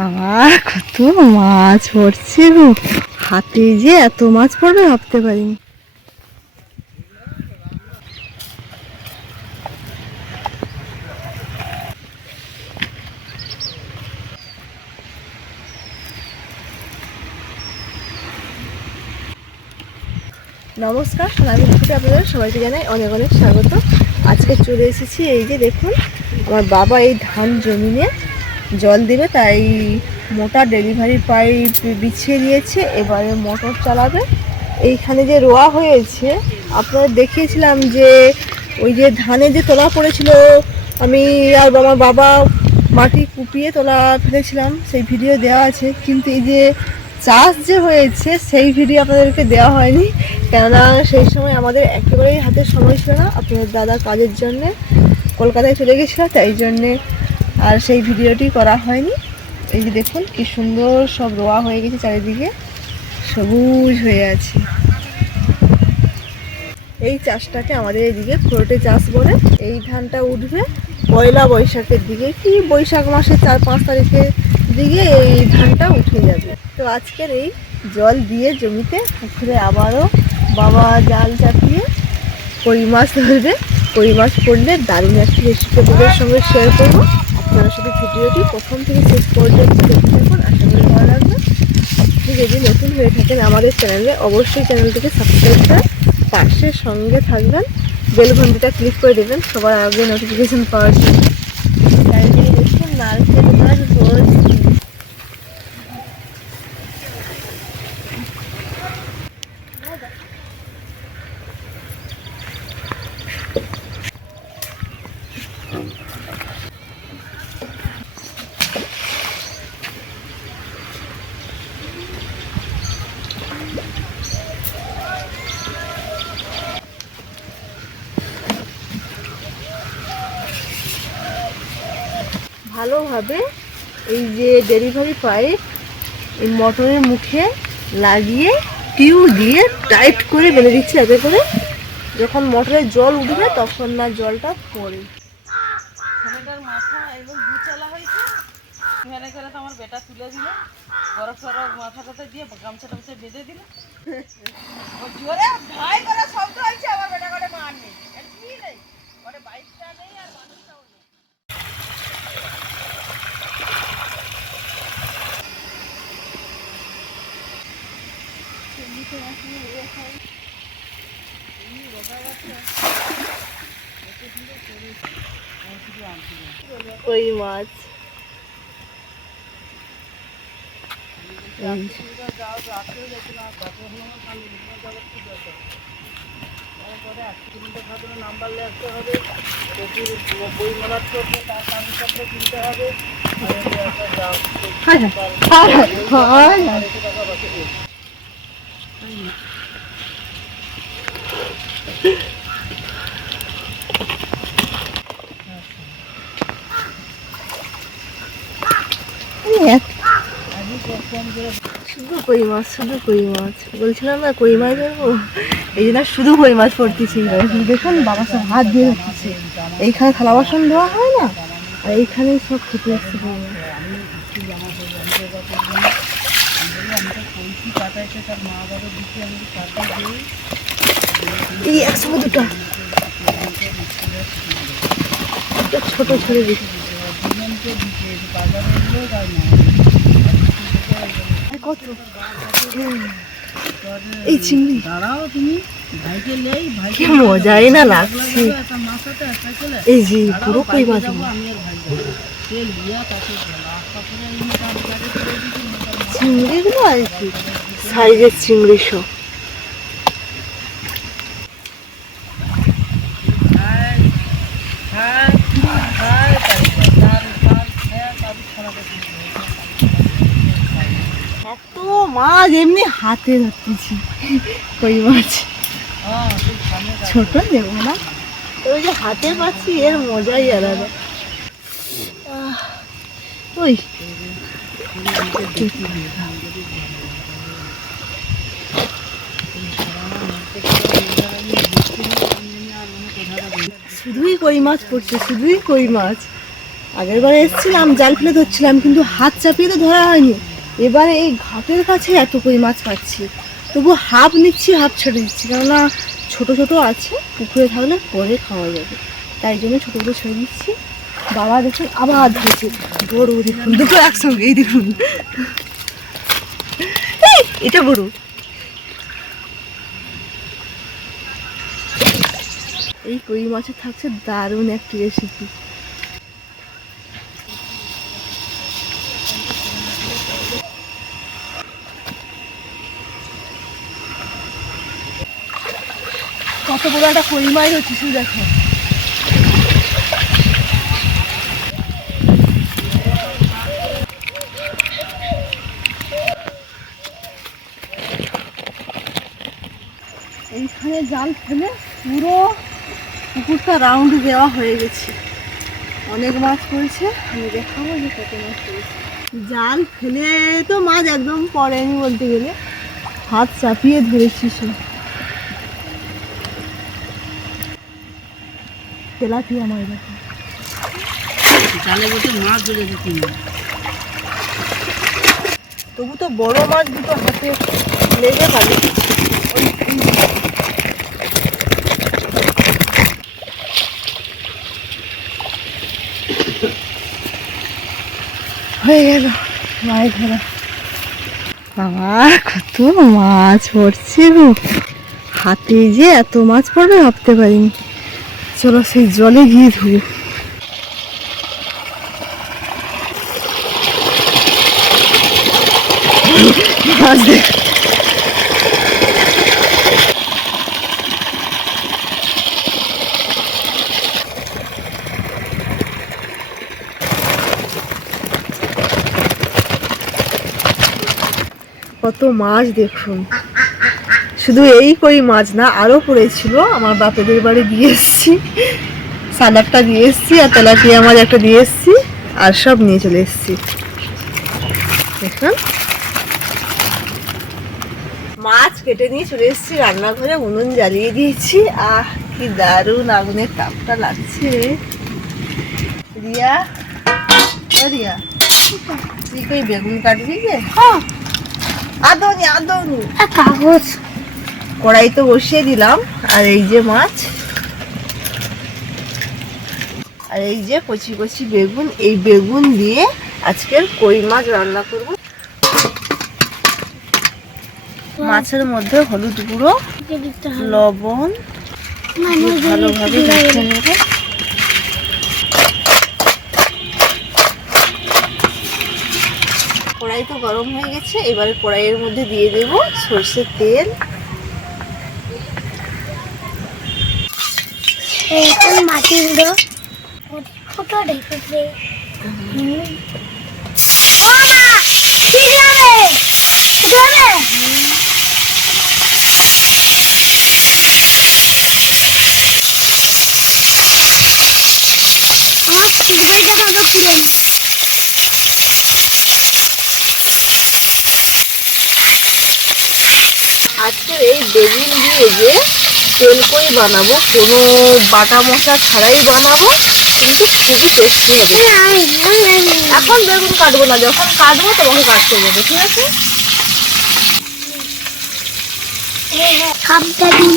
আর কত মাছ পড়ছে গো। হাতে যে এত মাছ পড়বে ভাবতে পারিনি। নমস্কার, সোনালি থেকে আপনাদের সবাইকে জানাই অনেক অনেক স্বাগত। আজকে চলে এসেছি এই যে দেখুন, আমার বাবা এই ধান জমিনে জল দেবে, তাই মোটা ডেলিভারি পাইপ বিছিয়ে দিয়েছে, এবারে মোটর চালাবে। এইখানে যে রোয়া হয়েছে আপনাদের দেখিয়েছিলাম যে ওই যে ধানে যে তোলা পড়েছিল, আমি আর আমার বাবা মাটি কুপিয়ে তোলা ফেলেছিলাম, সেই ভিডিও দেওয়া আছে। কিন্তু এই যে চাষ যে হয়েছে, সেই ভিডিও আপনাদেরকে দেওয়া হয়নি। কেননা সেই সময় আমাদের একেবারেই হাতে সময় ছিল না, আপনাদের দাদা কাজের জন্যে কলকাতায় চলে গেছিল, তাই জন্যে আর সেই ভিডিওটি করা হয়নি। এই যে দেখুন, কি সুন্দর সব রোয়া হয়ে গেছে চারিদিকে। সবুজ হয়ে আছে। এই চাষটাকে আমাদের এদিকে খোরটে চাষ বলে এই ধানটা উঠবে। পয়লা বৈশাখের দিকে কি বৈশাখ মাসের চার পাঁচ তারিখের দিকে এই ধানটা উঠে যাবে। তো আজকের এই জল দিয়ে জমিতে পুকুরে আবারও বাবা জাল চাপিয়ে কই মাছ ধরবে। কই মাছ পড়লে দারুণ একটা রেসিপি সঙ্গে শেয়ার করব। আপনারা শুধু ভিডিওটি প্রথম থেকে শেষ পর্যন্ত দেখতে থাকুন। আশা করি ভালো লাগবে। আপনি যদি নতুন হয়ে থাকেন আমাদের চ্যানেলে, অবশ্যই চ্যানেলটিকে সাবস্ক্রাইব করে পাশে সঙ্গে থাকবেন। বেলঘন্টিটা ক্লিক করে দেবেন, সবার আগে নোটিফিকেশন পাওয়ার জন্য চারিদিকে দেখুন নারকেল গাছ ভর্তি ভালোভাবে এই যে ডেলিভারি পাইপ এই মটরের মুখে লাগিয়ে টিউ দিয়ে টাইট করে বেঁধে দিচ্ছি যাতে করে যখন মোটরে জল উঠবে তখন না জলটা পড়ে। মাথা এবং দুচালা হয়েছে। করে তো আমার বেটা তুলে দিল। বরফ টরফ মাথাটাতে দিয়ে গামছা টামছা বেঁধে দিল। জোরে ভাই করে শব্দ হয়েছে আমার বেটা করে মার নেই কি নেই বাইকটা নেই আর কই মাছ? নাম্বার লিখতে হবে প্রচুর বই মেলার করবে তার কাগজপত্র কিনতে হবে হায় হায় হায় হায়। এই এক- শুধু কই মাছ, শুধু কই মাছ। বলছিলাম কই মাছ এই শুধু কই মাছ পড়তেছি দেখুন বাবা সব হাত দিয়ে এইখানে থালা বাসন ধোয়া হয় না? আর এইখানেই সব খেতে মাছ। এই ছোট ছেড়ে এই চিংড়ি। দাঁড়াও তুমি কি মজাই না লাগছে। এই যে, পুরো কই চিংড়িগুলো আর কি, সাইজের চিংড়ি সব খায়, খায়, খায়, তাই করে। তার- তার খেয়া তারই খারাপ হচ্ছে। এত মাছ এমনি হাতে ধরতেছি। কই মাছ। ছোট না ওই যে হাতে পাচ্ছি, এর মজাই আলাদা। ওই। শুধুই কই মাছ পড়ছে, শুধুই কই মাছ। আগের বারে এসেছিলাম, জাল ফেলে ধরছিলাম, কিন্তু হাত চাপিয়ে তো ধরা হয়নি। এবারে এই ঘাটের কাছে এত কই মাছ পাচ্ছি। তবু হাফ নিচ্ছি, হাফ ছেড়ে দিচ্ছি। কেননা ছোটো ছোটো আছে, পুকুরে থাকলে পরে খাওয়া যাবে। তাই জন্য ছোটো ছোটো ছেড়ে দিচ্ছি। বাবা দেখুন, আবার ধরেছে। বড় দেখুন, দুটো একসঙ্গে, এই দেখুন। এটা বড় এই কই মাছে থাকছে দারুণ একটি রেসিপি কত বড় একটা কই মাছ হচ্ছে শুধু দেখো। এইখানে জাল ফেলে পুরো পুকুরটা রাউন্ড দেওয়া হয়ে গেছে। অনেক মাছ পড়েছে, আমি দেখাবো যে কত মাছ পড়েছে। জাল ফেলে তো মাছ একদম পড়েনি বলতে গেলে। হাত চাপিয়ে ধরেছি সে। তেলাপিয়া মাছ দেখো জালে বসে মাছ ধরেছে তুমি তবু তো বড় মাছ দুটো হাতে লেগে পারে হয়ে গেল মাছ ধরা বাবা কত মাছ পড়ছে গো। হাতে যে এত মাছ পড়বে ভাবতে পারিনি। চলো সেই জলে গিয়ে ধুবো। কত মাছ দেখুন। শুধু এই কই মাছ না আরও পড়েছিল। আমার বাপেদের বাড়ি দিয়ে এসছি। সালাডটা দিয়ে এসছি আর তেলাপিয়া মাছ একটা দিয়ে এসছি আর সব নিয়ে চলে এসছি। দেখুন। মাছ কেটে নিয়ে চলে এসেছি রান্নাঘরে উনুন জ্বালিয়ে দিয়েছি। আহ কি দারুণ আগুনের তাপটা লাগছে। রিয়া রিয়া তুই কই বেগুন কাটবি যে আদৌনি আদৌনি। কাগজ। কড়াই তো বসিয়ে দিলাম। আর এই যে মাছ। আর এই যে কচি কচি বেগুন। এই বেগুন দিয়ে আজকের কই মাছ রান্না করব। মাছের মধ্যে হলুদ গুঁড়ো লবণ ভালোভাবে মেখে নেব কড়াই তো গরম হয়ে গেছে। এবারে কড়াইয়ের মধ্যে দিয়ে দেব সর্ষের তেল। এখন মাটি গুঁড়ো ছোট ঢেকে আমার মোবাইলটা ভালো খুলে আজকে এই বেগুন দিয়ে যে তেল কই বানাবো? কোনো বাটা মশলা ছাড়াই বানাবো কিন্তু খুবই টেস্টি হবে। এখন বেগুন কাটবো না যখন কাটবো তোমাকে কাটতে দেবো ঠিক আছে? সব বেগুন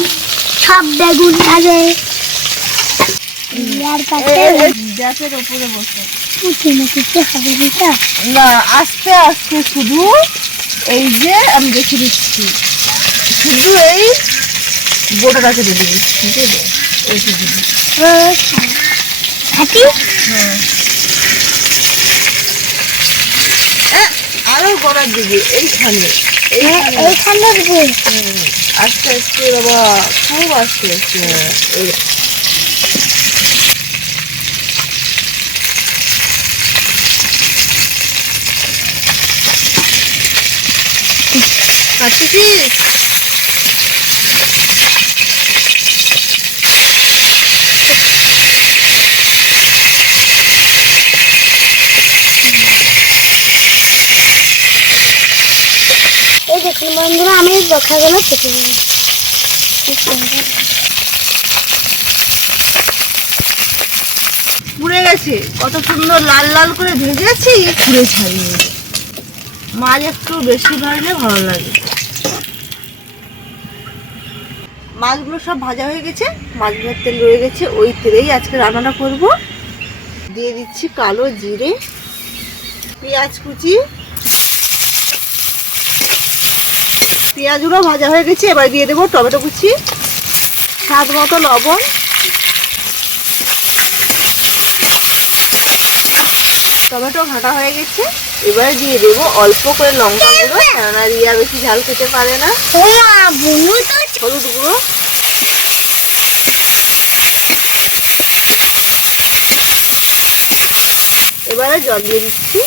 সব বেগুন আগে। গ্যাসের ওপরে বসে। না আস্তে আস্তে শুধু এই যে আমি দেখে দিচ্ছি। শুধু এই গোটাটাকে দিয়ে দিবি। দিয়ে দে এই শুধু হাতি আরও গড়ার দিবি এইখানে এইখানে। এইখানে আস্তে আস্তে বাবা খুব আস্তে আস্তে এই কাটতেছিস বন্ধুরা, আমি বখাগুলো কেটে দিই জমে গেছে। কত সুন্দর লাল লাল করে ভেজেছি। পুড়ে ছাড়িয়ে মাছ একটু বেশি ভাজলে ভালো লাগে। মাছগুলো সব ভাজা হয়ে গেছে। মাছগুলোর তেল রয়ে গেছে। ওই তেলেই আজকে রান্নাটা করব। দিয়ে দিচ্ছি কালো জিরে, পেঁয়াজ কুচি পেঁয়াজগুলো ভাজা হয়ে গেছে, এবার দিয়ে দেবো টমেটো কুচি, স্বাদ মতো লবণ। টমেটো ঘাটা হয়ে গেছে, এবার দিয়ে দেবো অল্প করে লঙ্কা গুঁড়ো, কেননা রিয়া বেশি ঝাল খেতে পারে না। হলুদ গুঁড়ো। এবারে জল দিয়ে দিচ্ছি।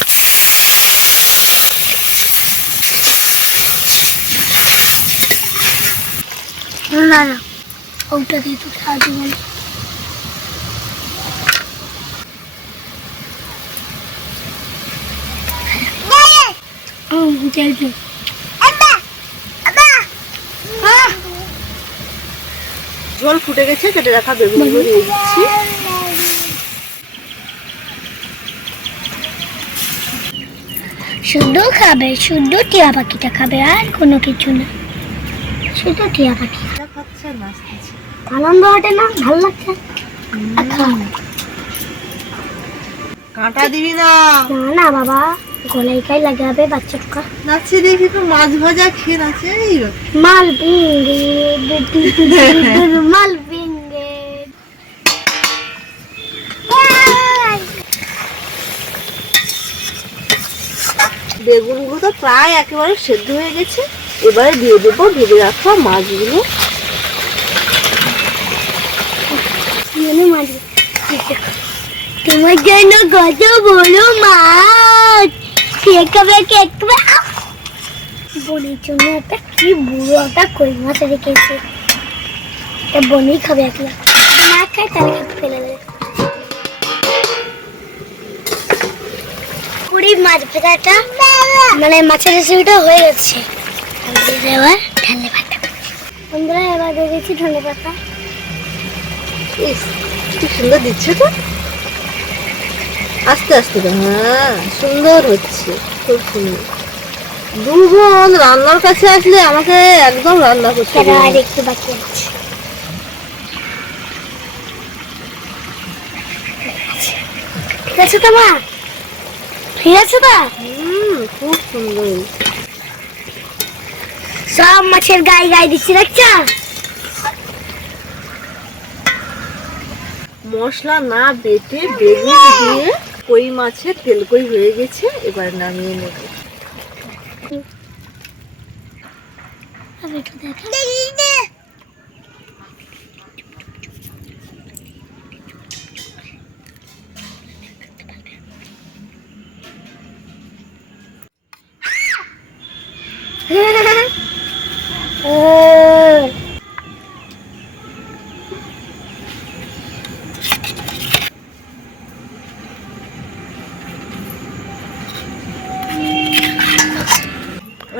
না না ওটা দিয়ে তো সাহায্য করে ঝোল ফুটে গেছে কেটে রাখা বেগুনগুলো দিয়ে দিচ্ছি। শুধু খাবে শুধু টিয়া পাখিটা খাবে আর কোনো কিছু না। শুধু টিয়া পাখি। আনন্দ হটে না? ভালো লাগছে? কাঁটা দিবি না। না না বাবা। গলায় কাই লাগাবে বাচ্চা টোকা নাচছে দেখি তো মাছ ভাজা খেয়ে নাচে এই মাল বিঙ্গে মাল বিঙ্গে। বেগুনগুলো তো প্রায় একেবারে সেদ্ধ হয়ে গেছে। এবারে দিয়ে দেবো ভেজে রাখা মাছগুলো। মনে মারি তোমার জন্য কত বড় মাছ! বোনের জন্য একটা কি বুড়ো একটা কই মাছ রেখেছে। তা বোনই খাবে একলা না তাহলে ফেলে দেবে মাছ মানে মাছের রেসিপিটা হয়ে গেছে। দিয়ে পাতা বন্ধুরা এবার দিয়ে দিচ্ছি ধনে পাতা ইস, কি সুন্দর দিচ্ছে তো? আস্তে আস্তে। হ্যাঁ সুন্দর হচ্ছে খুব সুন্দর। দু বোন রান্নার কাছে আসলে আমাকে একদম রান্না করতে আর একটু বাকি আছে। ঠিক আছে তো মা ঠিক আছে তো? হুম খুব সুন্দর। সব মাছের গায়ে গায়ে দিচ্ছি দেখছ? মশলা না বেটে বেগুন দিয়ে কই মাছের তেল কই হয়ে গেছে এবার নামিয়ে নেব আমি একটু দেখা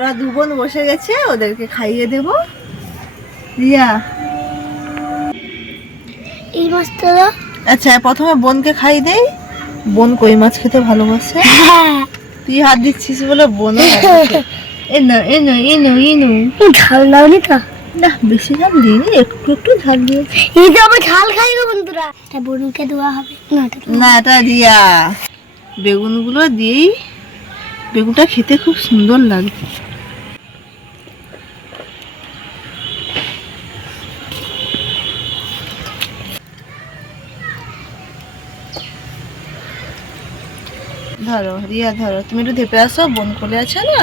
ওরা দু বোন বসে গেছে ওদেরকে খাইয়ে দেব। রিয়া। এই মাছটা আচ্ছা প্রথমে বোনকে খাই দেই। বোন কই মাছ খেতে ভালোবাসে? হ্যাঁ। তুই হাত দিচ্ছিস বলে বোনও এনো এনো এনো এনো ঝাল দাওনি তো। না বেশি ঝাল দিইনি একটু একটু ঝাল দিয়েছি। এই যে আবার ঝাল খাই গো বন্ধুরা। এটা বনুকে দেওয়া হবে। না না। এটা রিয়া। বেগুনগুলো দিয়েই বেগুনটা খেতে খুব সুন্দর লাগে ধরো রিয়া ধরো তুমি একটু ধেপে আসো বোন কোলে আছে না?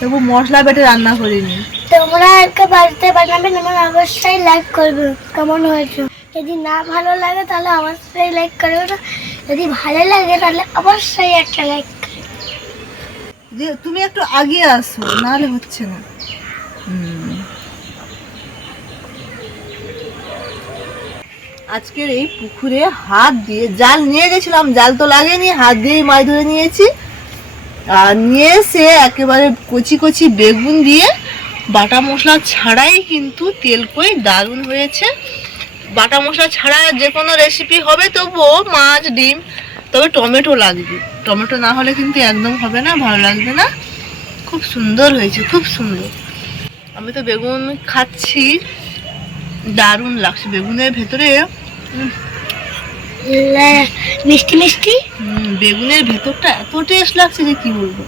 তবু মশলা বেটে রান্না করিনি। তোমরা একটা বাড়িতে বানাবেন আমার অবশ্যই লাইক করবে কেমন হয়েছে? যদি না ভালো লাগে তাহলে অবশ্যই লাইক করবে না যদি ভালো লাগে তাহলে অবশ্যই একটা লাইক যে তুমি একটু আগিয়ে আসো নাহলে হচ্ছে না। আজকের এই পুকুরে হাত দিয়ে জাল নিয়ে গেছিলাম, জাল তো লাগেনি, হাত দিয়েই মাছ ধরে নিয়েছি। আর নিয়ে এসে একেবারে কচি কচি বেগুন দিয়ে বাটা মশলা ছাড়াই কিন্তু তেল কই দারুণ হয়েছে। বাটা মশলা ছাড়া যে কোনো রেসিপি হবে, তবুও মাছ, ডিম, তবে টমেটো লাগবে। টমেটো না হলে কিন্তু একদম হবে না, ভালো লাগবে না। খুব সুন্দর হয়েছে, খুব সুন্দর। আমি তো বেগুন খাচ্ছি, দারুণ লাগছে। বেগুনের ভেতরে মিষ্টি মিষ্টি? বেগুনের ভেতরটা এত টেস্ট লাগছে যে কি বলব?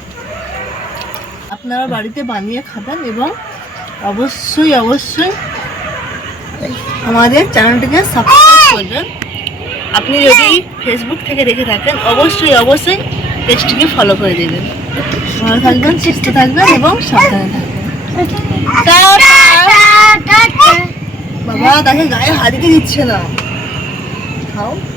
আপনারা বাড়িতে বানিয়ে খাবেন এবং অবশ্যই অবশ্যই আমাদের চ্যানেলটিকে সাবস্ক্রাইব করবেন। আপনি যদি ফেসবুক থেকে দেখে থাকেন অবশ্যই অবশ্যই পেজটিকে ফলো করে দেবেন। ভালো থাকবেন সুস্থ থাকবেন এবং সাবধানে থাকবেন। বাবা তাকে গায়ে হাত দিতে দিচ্ছে না। how